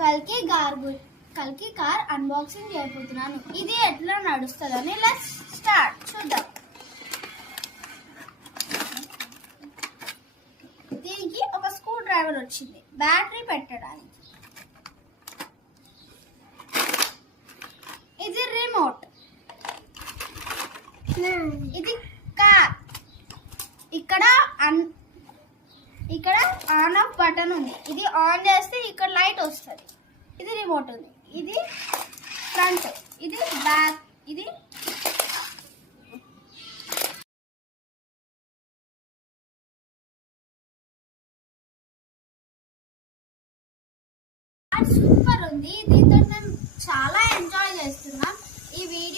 కల్కి కల్కి car unboxing చేయబోతున్నాను. ఇది ఎట్లా నడుస్తుందని లెట్స్ స్టార్ట్ చూద్దాం. దీనికి ఒక స్క్రూ డ్రైవర్ వచ్చింది బ్యాటరీ పెట్టడానికి. ఇది రిమోట్. ఇది కార్. ఇక్కడ ఆన్ ఆఫ్ బటన్ ఉంది. ఇది ఆన్ చేస్తే ఇక్కడ లైట్ వస్తుంది. ఇది రిమోట్ ఉంది. ఇది ఫ్రంట్, ఇది బ్యాక్, ఇది సూపర్ ఉంది. దీంతో నేను చాలా ఎంజాయ్ చేస్తున్నాను. ఈ వీడియో